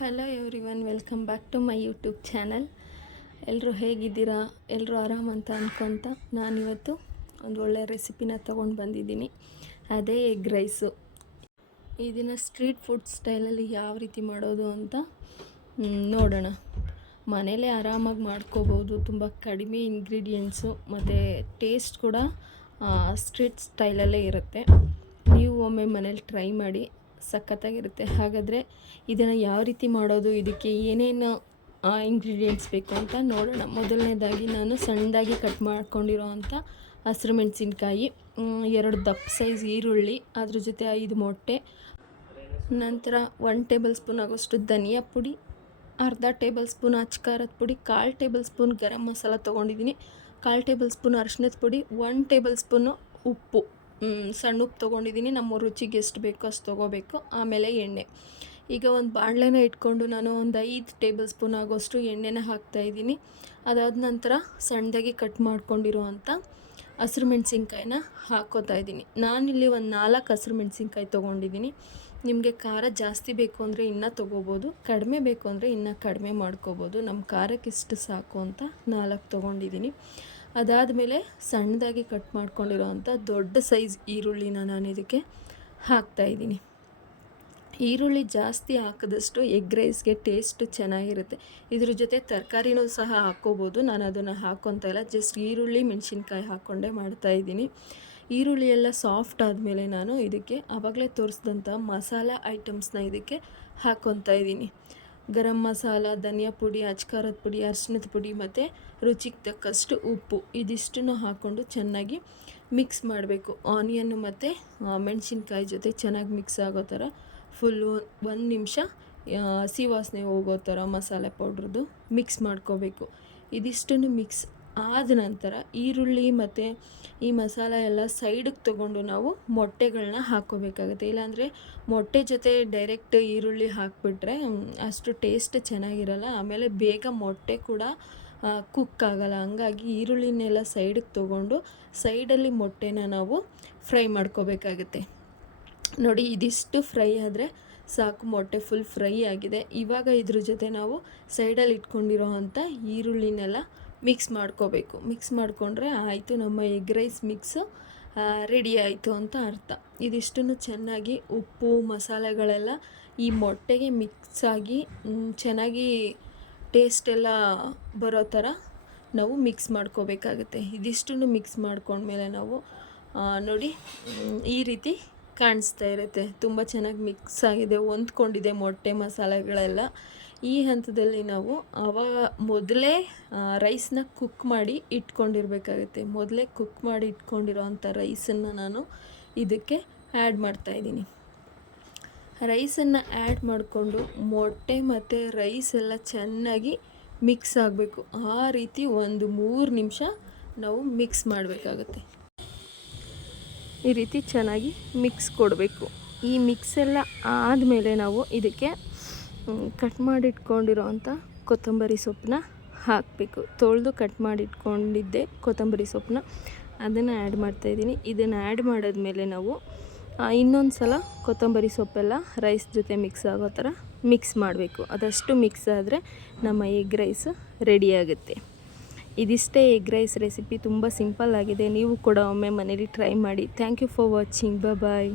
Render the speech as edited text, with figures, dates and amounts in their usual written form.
Hello everyone, welcome back to my YouTube channel. ಎಲ್ಲರೂ ಹೇಗಿದ್ದೀರಾ? ಎಲ್ಲರೂ ಆರಾಮಂತ ಅಂದ್ಕೊತ ನಾನಿವತ್ತು ಒಂದು ಒಳ್ಳೆಯ ರೆಸಿಪಿನ ತೊಗೊಂಡು ಬಂದಿದ್ದೀನಿ. ಅದೇ ಎಗ್ ರೈಸು. ಇದನ್ನು ಸ್ಟ್ರೀಟ್ ಫುಡ್ ಸ್ಟೈಲಲ್ಲಿ ಯಾವ ರೀತಿ ಮಾಡೋದು ಅಂತ ನೋಡೋಣ. ಮನೇಲೇ ಆರಾಮಾಗಿ ಮಾಡ್ಕೋಬೋದು. ತುಂಬ ಕಡಿಮೆ ಇಂಗ್ರೀಡಿಯೆಂಟ್ಸು ಮತ್ತು ಟೇಸ್ಟ್ ಕೂಡ ಸ್ಟ್ರೀಟ್ ಸ್ಟೈಲಲ್ಲೇ ಇರುತ್ತೆ. ನೀವು ಒಮ್ಮೆ ಮನೇಲಿ ಟ್ರೈ ಮಾಡಿ, ಸಖತ್ತಾಗಿರುತ್ತೆ. ಹಾಗಾದರೆ ಇದನ್ನು ಯಾವ ರೀತಿ ಮಾಡೋದು, ಇದಕ್ಕೆ ಏನೇನು ಇಂಗ್ರೀಡಿಯೆಂಟ್ಸ್ ಬೇಕು ಅಂತ ನೋಡೋಣ. ಮೊದಲನೇದಾಗಿ ನಾನು ಸಣ್ಣದಾಗಿ ಕಟ್ ಮಾಡ್ಕೊಂಡಿರೋ ಅಂಥ ಹಸಿರು ಮೆಣಸಿನ್ಕಾಯಿ, 2 ದಪ್ಪ ಸೈಜ್ ಈರುಳ್ಳಿ, ಅದ್ರ ಜೊತೆ 5 ಮೊಟ್ಟೆ, ನಂತರ 1 ಟೇಬಲ್ ಸ್ಪೂನ್ ಆಗೋಷ್ಟು ಧನಿಯಾ ಪುಡಿ, ಅರ್ಧ ಟೇಬಲ್ ಸ್ಪೂನ್ ಅಚ್ಕಾರದ ಪುಡಿ, 1/4 ಟೇಬಲ್ ಸ್ಪೂನ್ ಗರಂ ಮಸಾಲ ತೊಗೊಂಡಿದ್ದೀನಿ, 1/4 ಟೇಬಲ್ ಸ್ಪೂನ್ ಅರಿಶಿಣದ ಪುಡಿ, 1 ಟೇಬಲ್ ಸ್ಪೂನು ಉಪ್ಪು, ಸಣ್ಣ ಉಪ್ಪು ತೊಗೊಂಡಿದ್ದೀನಿ. ನಮ್ಮ ರುಚಿಗೆ ಎಷ್ಟು ಬೇಕೋ ಅಷ್ಟು ತೊಗೋಬೇಕು. ಆಮೇಲೆ ಎಣ್ಣೆ. ಈಗ ಒಂದು ಬಾಣಲೆನ ಇಟ್ಕೊಂಡು ನಾನು ಒಂದು 5 ಟೇಬಲ್ ಸ್ಪೂನ್ ಆಗೋಷ್ಟು ಎಣ್ಣೆನ ಹಾಕ್ತಾಯಿದ್ದೀನಿ. ಅದಾದ ನಂತರ ಸಣ್ಣದಾಗಿ ಕಟ್ ಮಾಡ್ಕೊಂಡಿರೋ ಅಂಥ ಹಸಿರು ಮೆಣಸಿನ್ಕಾಯಿನ ಹಾಕ್ಕೋತಾ ಇದ್ದೀನಿ. ನಾನಿಲ್ಲಿ ಒಂದು 4 ಹಸಿರು ಮೆಣಸಿನ್ಕಾಯಿ ತೊಗೊಂಡಿದ್ದೀನಿ. ನಿಮಗೆ ಖಾರ ಜಾಸ್ತಿ ಬೇಕು ಅಂದರೆ ಇನ್ನೂ ತೊಗೋಬೋದು, ಕಡಿಮೆ ಬೇಕು ಅಂದರೆ ಇನ್ನೂ ಕಡಿಮೆ ಮಾಡ್ಕೋಬೋದು. ನಮ್ಮ ಖಾರಕ್ಕೆ ಇಷ್ಟು ಸಾಕು ಅಂತ 4 ತೊಗೊಂಡಿದ್ದೀನಿ. ಅದಾದಮೇಲೆ ಸಣ್ಣದಾಗಿ ಕಟ್ ಮಾಡ್ಕೊಂಡಿರೋ ಅಂಥ ದೊಡ್ಡ ಸೈಜ್ ಈರುಳ್ಳಿನ ನಾನು ಇದಕ್ಕೆ ಹಾಕ್ತಾಯಿದ್ದೀನಿ. ಈರುಳ್ಳಿ ಜಾಸ್ತಿ ಹಾಕಿದಷ್ಟು ಎಗ್ ರೈಸ್ಗೆ ಟೇಸ್ಟು ಚೆನ್ನಾಗಿರುತ್ತೆ. ಇದ್ರ ಜೊತೆ ತರಕಾರಿನೂ ಸಹ ಹಾಕ್ಕೋಬೋದು. ನಾನು ಅದನ್ನು ಹಾಕ್ಕೊತಾ ಇಲ್ಲ, ಜಸ್ಟ್ ಈರುಳ್ಳಿ ಮೆಣಸಿನ್ಕಾಯಿ ಹಾಕ್ಕೊಂಡೇ ಮಾಡ್ತಾಯಿದ್ದೀನಿ. ಈರುಳ್ಳಿ ಎಲ್ಲ ಸಾಫ್ಟ್ ಆದಮೇಲೆ ನಾನು ಇದಕ್ಕೆ ಆವಾಗಲೇ ತೋರಿಸಿದಂಥ ಮಸಾಲ ಐಟಮ್ಸ್ನ ಇದಕ್ಕೆ ಹಾಕ್ಕೊತಾ ಇದ್ದೀನಿ. ಗರಂ ಮಸಾಲ, ಧನಿಯಾ ಪುಡಿ, ಅಚ್ಕಾರದ ಪುಡಿ, ಅರಿಶಿಣದ ಪುಡಿ ಮತ್ತು ರುಚಿಗೆ ತಕ್ಕಷ್ಟು ಉಪ್ಪು, ಇದಿಷ್ಟನ್ನು ಹಾಕ್ಕೊಂಡು ಚೆನ್ನಾಗಿ ಮಿಕ್ಸ್ ಮಾಡಬೇಕು. ಆನಿಯನ್ನು ಮತ್ತು ಮೆಣಸಿನ್ಕಾಯಿ ಜೊತೆ ಚೆನ್ನಾಗಿ ಮಿಕ್ಸ್ ಆಗೋ ಥರ ಫುಲ್ಲು 1 ನಿಮಿಷ ಹಸಿ ವಾಸನೆ ಹೋಗೋ ಥರ ಮಸಾಲೆ ಪೌಡ್ರದ್ದು ಮಿಕ್ಸ್ ಮಾಡ್ಕೋಬೇಕು. ಇದಿಷ್ಟನ್ನು ಮಿಕ್ಸ್ ಆದ ನಂತರ ಈರುಳ್ಳಿ ಮತ್ತು ಈ ಮಸಾಲ ಎಲ್ಲ ಸೈಡಿಗೆ ತೊಗೊಂಡು ನಾವು ಮೊಟ್ಟೆಗಳನ್ನ ಹಾಕ್ಕೋಬೇಕಾಗುತ್ತೆ. ಇಲ್ಲಾಂದರೆ ಮೊಟ್ಟೆ ಜೊತೆ ಡೈರೆಕ್ಟ್ ಈರುಳ್ಳಿ ಹಾಕಿಬಿಟ್ರೆ ಅಷ್ಟು ಟೇಸ್ಟ್ ಚೆನ್ನಾಗಿರಲ್ಲ. ಆಮೇಲೆ ಬೇಗ ಮೊಟ್ಟೆ ಕೂಡ ಕುಕ್ ಆಗಲ್ಲ. ಹಂಗಾಗಿ ಈರುಳ್ಳಿನೆಲ್ಲ ಸೈಡಿಗೆ ತೊಗೊಂಡು ಸೈಡಲ್ಲಿ ಮೊಟ್ಟೆನ ನಾವು ಫ್ರೈ ಮಾಡ್ಕೋಬೇಕಾಗುತ್ತೆ. ನೋಡಿ, ಇದಿಷ್ಟು ಫ್ರೈ ಆದರೆ ಸಾಕು, ಮೊಟ್ಟೆ ಫುಲ್ ಫ್ರೈ ಆಗಿದೆ. ಇವಾಗ ಇದ್ರ ಜೊತೆ ನಾವು ಸೈಡಲ್ಲಿ ಇಟ್ಕೊಂಡಿರೋ ಅಂಥ ಈರುಳ್ಳಿನೆಲ್ಲ ಮಿಕ್ಸ್ ಮಾಡ್ಕೋಬೇಕು. ಮಿಕ್ಸ್ ಮಾಡಿಕೊಂಡ್ರೆ ಆಯಿತು, ನಮ್ಮ ಎಗ್ ರೈಸ್ ಮಿಕ್ಸು ರೆಡಿ ಆಯಿತು ಅಂತ ಅರ್ಥ. ಇದಿಷ್ಟನ್ನು ಚೆನ್ನಾಗಿ ಉಪ್ಪು ಮಸಾಲೆಗಳೆಲ್ಲ ಈ ಮೊಟ್ಟೆಗೆ ಮಿಕ್ಸ್ ಆಗಿ ಚೆನ್ನಾಗಿ ಟೇಸ್ಟೆಲ್ಲ ಬರೋ ಥರ ನಾವು ಮಿಕ್ಸ್ ಮಾಡ್ಕೋಬೇಕಾಗುತ್ತೆ. ಇದಿಷ್ಟನ್ನು ಮಿಕ್ಸ್ ಮಾಡ್ಕೊಂಡ್ಮೇಲೆ ನಾವು ನೋಡಿ ಈ ರೀತಿ ಕಾಣಿಸ್ತಾ ಇರುತ್ತೆ. ತುಂಬ ಚೆನ್ನಾಗಿ ಮಿಕ್ಸ್ ಆಗಿದೆ, ಹೊಂದ್ಕೊಂಡಿದೆ ಮೊಟ್ಟೆ ಮಸಾಲೆಗಳೆಲ್ಲ. ಈ ಹಂತದಲ್ಲಿ ನಾವು ಮೊದಲೇ ರೈಸ್ನ ಕುಕ್ ಮಾಡಿ ಇಟ್ಕೊಂಡಿರಬೇಕಾಗುತ್ತೆ. ಮೊದಲೇ ಕುಕ್ ಮಾಡಿ ಇಟ್ಕೊಂಡಿರೋ ಅಂಥ ರೈಸನ್ನು ನಾನು ಇದಕ್ಕೆ ಆ್ಯಡ್ ಮಾಡ್ತಾಯಿದ್ದೀನಿ. ರೈಸನ್ನು ಆ್ಯಡ್ ಮಾಡಿಕೊಂಡು ಮೊಟ್ಟೆ ಮತ್ತು ರೈಸ್ ಎಲ್ಲ ಚೆನ್ನಾಗಿ ಮಿಕ್ಸ್ ಆಗಬೇಕು. ಆ ರೀತಿ ಒಂದು 3 ನಿಮಿಷ ನಾವು ಮಿಕ್ಸ್ ಮಾಡಬೇಕಾಗುತ್ತೆ. ಈ ರೀತಿ ಚೆನ್ನಾಗಿ ಮಿಕ್ಸ್ ಕೊಡಬೇಕು. ಈ ಮಿಕ್ಸ್ ಎಲ್ಲ ಆದಮೇಲೆ ನಾವು ಇದಕ್ಕೆ ಕಟ್ ಮಾಡಿಟ್ಕೊಂಡಿರೋ ಅಂಥ ಕೊತ್ತಂಬರಿ ಸೊಪ್ಪನ್ನ ಹಾಕಬೇಕು. ತೊಳೆದು ಕಟ್ ಮಾಡಿಟ್ಕೊಂಡಿದ್ದೆ ಕೊತ್ತಂಬರಿ ಸೊಪ್ಪನ್ನ, ಅದನ್ನು ಆ್ಯಡ್ ಮಾಡ್ತಾಯಿದ್ದೀನಿ. ಇದನ್ನು ಆ್ಯಡ್ ಮಾಡಿದ್ಮೇಲೆ ನಾವು ಇನ್ನೊಂದು ಸಲ ಕೊತ್ತಂಬರಿ ಸೊಪ್ಪೆಲ್ಲ ರೈಸ್ ಜೊತೆ ಮಿಕ್ಸ್ ಆಗೋ ಥರ ಮಿಕ್ಸ್ ಮಾಡಬೇಕು. ಅದಷ್ಟು ಮಿಕ್ಸ್ ಆದರೆ ನಮ್ಮ ಎಗ್ ರೈಸ್ ರೆಡಿ ಆಗುತ್ತೆ. ಇದಿಷ್ಟೇ ಎಗ್ ರೈಸ್ ರೆಸಿಪಿ. ತುಂಬ ಸಿಂಪಲ್ ಆಗಿದೆ. ನೀವು ಕೂಡ ಒಮ್ಮೆ ಮನೇಲಿ ಟ್ರೈ ಮಾಡಿ. Thank you for watching. Bye.